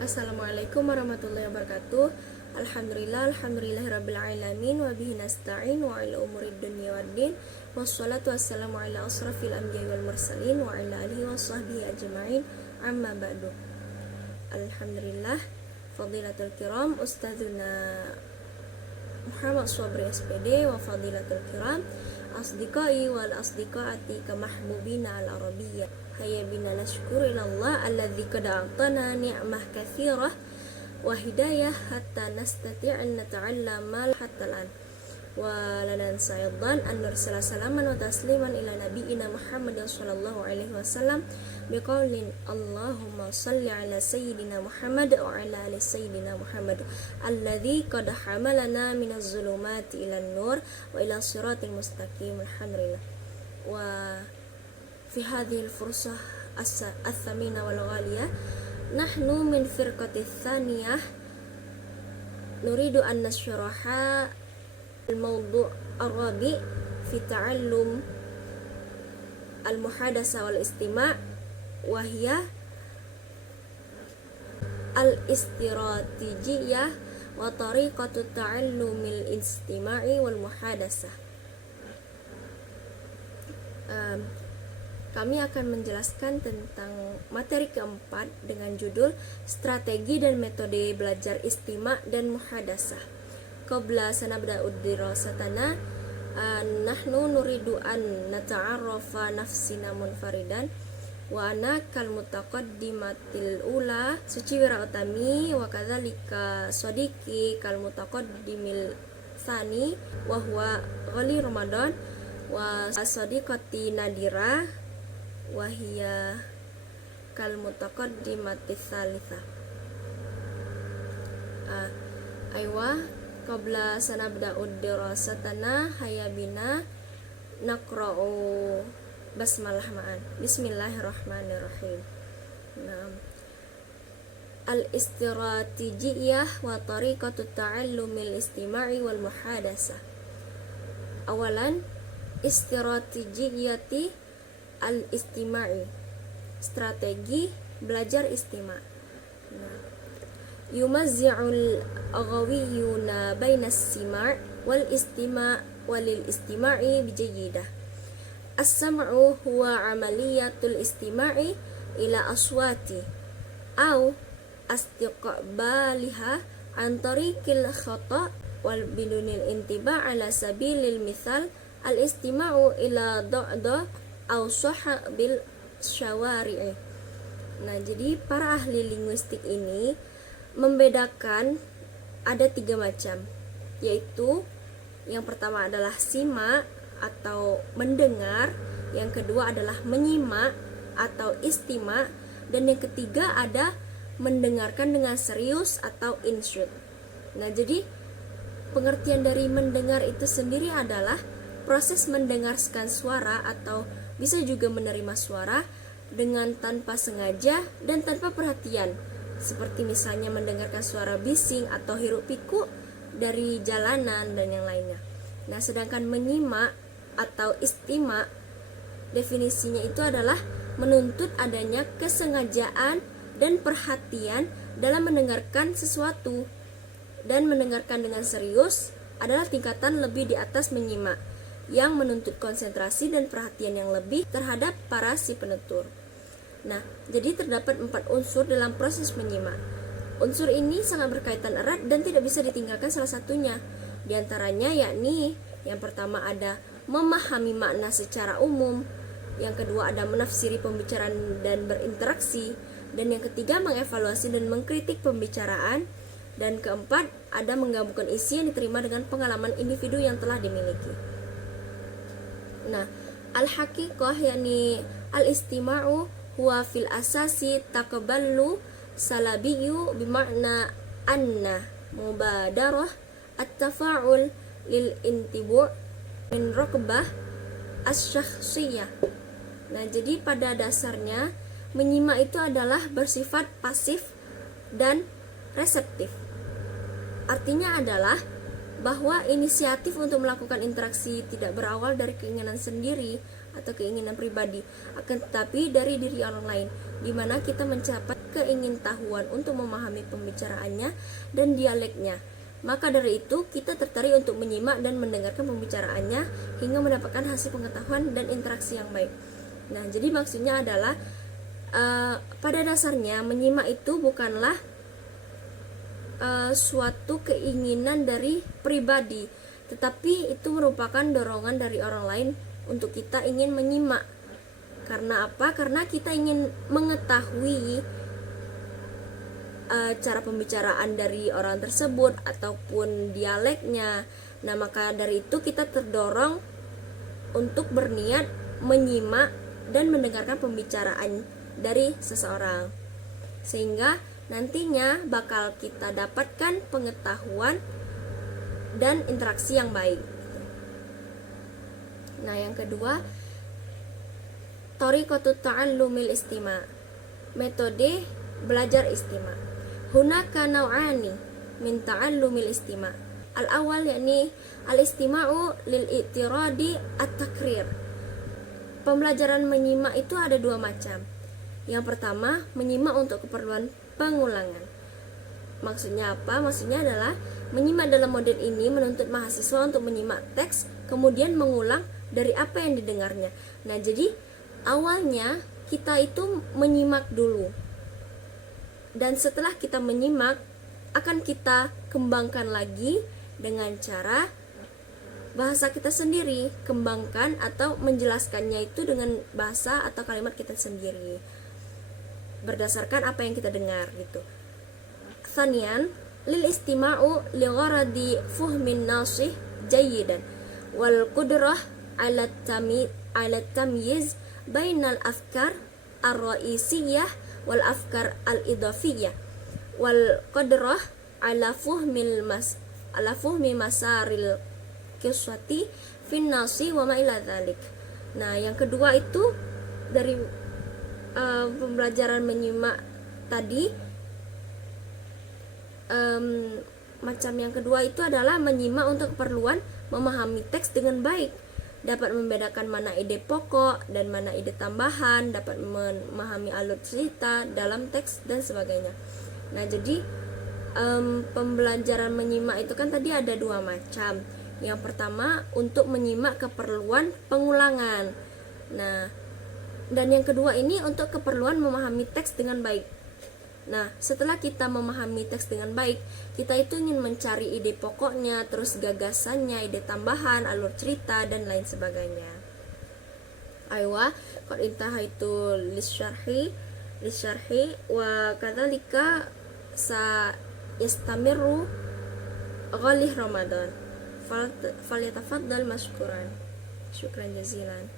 Assalamualaikum warahmatullahi wabarakatuh. Alhamdulillahirabbil alamin wa bihi nasta'in wa ala umurid dunya waddin. Wassalatu wassalamu ala asrafil anbiya'i wal mursalin wa ala alihi washabbihi ajma'in. Amma ba'du. Alhamdulillah, fadilatul kiram ustadzuna Muhammad Sobri SPD wa fadilatul kiram asdiqai wal asdiqaati ka mahbubina al arabiyyah. Hayya bina nashkuru ilallah alladzi qad a'tana ni'mah katsirah wa hidayah hatta nastati'an nata'allama hatta al'an wa lanan sayyidan an nursala salaman wa tasliman ila nabiyyina Muhammadin sallallahu alaihi wasallam biqaulin Allahumma salli ala sayyidina Muhammad wa ala ali sayyidina Muhammad alladzi qad hamalana minaz zulumati ilan nur wa ila siratil mustaqim. Alhamdulillah. Wa في هذه الفرصة الثمينة والغالية نحن من فرقة الثانية نريد أن نشرح الموضوع الرابع في تعلم المحادثة والاستماع، وهي الاستراتيجية وطريقة تعلم الاستماع والمحادثة. Kami akan menjelaskan tentang materi keempat dengan judul Strategi dan Metode Belajar Istima' dan Muhadasah. Qabla sanabda'u dirasatana nahnu nuridu an nata'arrafa nafsina munfaridan wa ana kal mutaqaddimatil ula Suci Wirautami wa kadzalika sadiqi kal mutaqaddimil tsani wa huwa Ghali Ramadan wa sadiqati Nadira wahia kal mutaqaddimati tsalitsah. Aywa qabla sanabda'u dirasatana hayabina naqra'u basmalah ma'an. Bismillahirrahmanirrahim. Al-istiratijiyah wa tariqatu ta'allumil istima'i wal muhadasah. Awalan, istiratijiyati al-istima'i, strategi belajar istima'. Yumazzi'ul aghawiyuna bainas sima' wal istima' walil istima'i bijayyidah. As-sam'u huwa amaliyatul istima'i ila aswati au astiqbaliha an tariqil khata' wal bidunil intiba' ala sabilil mithal al-istima'u ila da'da au sahabil syawari'i. Nah, jadi para ahli linguistik ini membedakan ada 3 macam, yaitu yang pertama adalah sima atau mendengar, yang kedua adalah menyimak atau istima, dan yang ketiga ada mendengarkan dengan serius atau insyut. Nah, jadi pengertian dari mendengar itu sendiri adalah proses mendengarkan suara atau bisa juga menerima suara dengan tanpa sengaja dan tanpa perhatian, seperti misalnya mendengarkan suara bising atau hiruk pikuk dari jalanan dan yang lainnya. Nah, sedangkan menyimak atau istima' definisinya itu adalah menuntut adanya kesengajaan dan perhatian dalam mendengarkan sesuatu, dan mendengarkan dengan serius adalah tingkatan lebih di atas menyimak yang menuntut konsentrasi dan perhatian yang lebih terhadap para si penutur. Nah, jadi terdapat 4 unsur dalam proses menyimak. Unsur ini sangat berkaitan erat dan tidak bisa ditinggalkan salah satunya. Di antaranya yakni yang pertama ada memahami makna secara umum, yang kedua ada menafsiri pembicaraan dan berinteraksi, dan yang ketiga mengevaluasi dan mengkritik pembicaraan, dan keempat ada menggabungkan isi yang diterima dengan pengalaman individu yang telah dimiliki. Nah, al-haqiqah yakni al-istima'u huwa fil asasi taqballu salabiyyu bimakna anna mubadarah at-tafa'ul lil intibu' min raqbah as-syakhsiyah. Nah, jadi pada dasarnya menyimak itu adalah bersifat pasif dan reseptif. Artinya adalah bahwa inisiatif untuk melakukan interaksi tidak berawal dari keinginan sendiri atau keinginan pribadi, akan tetapi dari diri orang lain, di mana kita mencapai keingintahuan untuk memahami pembicaraannya dan dialeknya. Maka dari itu kita tertarik untuk menyimak dan mendengarkan pembicaraannya hingga mendapatkan hasil pengetahuan dan interaksi yang baik. Nah, jadi maksudnya adalah pada dasarnya menyimak itu bukanlah suatu keinginan dari pribadi, tetapi itu merupakan dorongan dari orang lain untuk kita ingin menyimak. Karena apa? Karena kita ingin mengetahui cara pembicaraan dari orang tersebut ataupun dialeknya. Nah, maka dari itu kita terdorong untuk berniat menyimak dan mendengarkan pembicaraan dari seseorang, sehingga nantinya bakal kita dapatkan pengetahuan dan interaksi yang baik. Nah, yang kedua, thariqatu ta'allumil istima', metode belajar istima'. Hunaka naw'ani min ta'allumil istima'. Al-awwal yakni al-istima'u lil i'tiradi at-takrir. Pembelajaran menyimak itu ada dua macam. Yang pertama, menyimak untuk keperluan pengulangan. Maksudnya apa? Maksudnya adalah menyimak dalam model ini menuntut mahasiswa untuk menyimak teks kemudian mengulang dari apa yang didengarnya. Nah, jadi awalnya kita itu menyimak dulu. Dan setelah kita menyimak, akan kita kembangkan lagi dengan cara bahasa kita sendiri, kembangkan atau menjelaskannya itu dengan bahasa atau kalimat kita sendiri berdasarkan apa yang kita dengar gitu. Tsaniyan, lil istima'u li gharadi fuhmin nasih jayyidan wal qudrah ala tamyiz bainal afkar ar-ra'isiyah wal afkar al-idafiyah wal qadrah ala fuhmi masaril qiswati fin nasi wa ma ila dzalik. Nah, yang kedua itu dari pembelajaran menyimak tadi, macam yang kedua itu adalah menyimak untuk keperluan memahami teks dengan baik, dapat membedakan mana ide pokok dan mana ide tambahan, dapat memahami alur cerita dalam teks dan sebagainya. Nah, jadi pembelajaran menyimak itu kan tadi ada dua macam. Yang pertama untuk menyimak keperluan pengulangan. Nah, dan yang kedua ini untuk keperluan memahami teks dengan baik. Nah, setelah kita memahami teks dengan baik, kita itu ingin mencari ide pokoknya, terus gagasannya, ide tambahan, alur cerita dan lain sebagainya. Aywa, qad intahaitu lisyarhi wa kadzalika sa yastamiru ghalih Ramadan. Falyatafaddal mashkuran. Syukran jazilan.